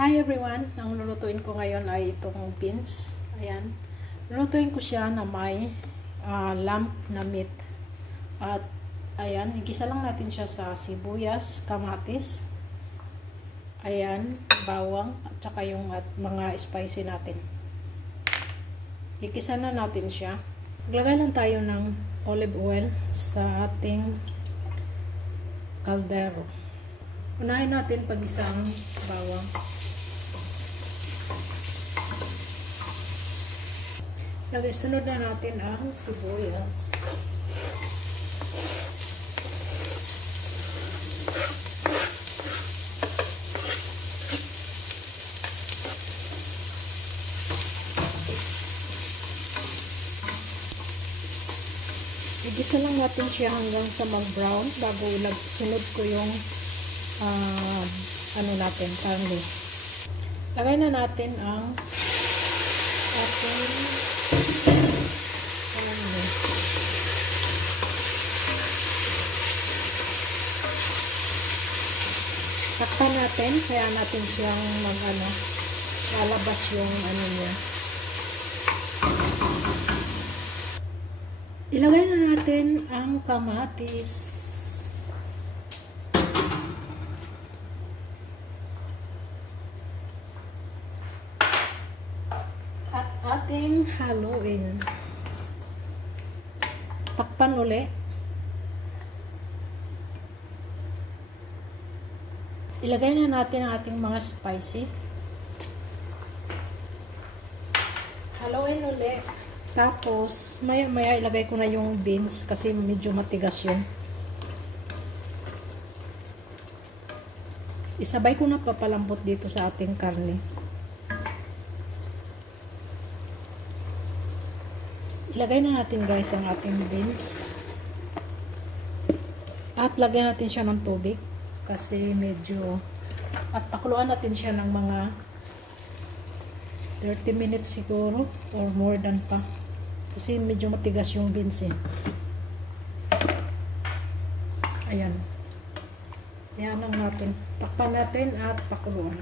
Hi everyone! Ang lulutuin ko ngayon ay itong beans. Ayan. Lulutuin ko siya na may lamb na meat. At ayan, igisa lang natin siya sa sibuyas, kamatis. Ayan, bawang at saka yung mga spicy natin. Igisa na natin siya. Maglagay lang tayo ng olive oil sa ating kaldero. Unahin natin pag-isang bawang. Sunod na natin ang sibuyas. Igisa lang natin siya hanggang sa mag-brown bago sunod ko yung natin, karne. Lagay na natin ang ating karne. Takpan natin, kaya natin siyang lalabas yung niya. Ilagay na natin ang kamatis. At ating haluin. Takpan uli. Ilagay na natin ang ating mga spicy. Haluin uli. Tapos, maya-maya ilagay ko na yung beans kasi medyo matigas yun. Isabay ko na papalambot dito sa ating karne. Ilagay na natin guys ang ating beans. At lagyan natin siya ng tubig kasi medyo, at pakuluan natin siya ng mga 30 minutes siguro or more than pa. Kasi medyo matigas yung beans eh. Ayan. Ayan lang natin. Takpan natin at pakuluan.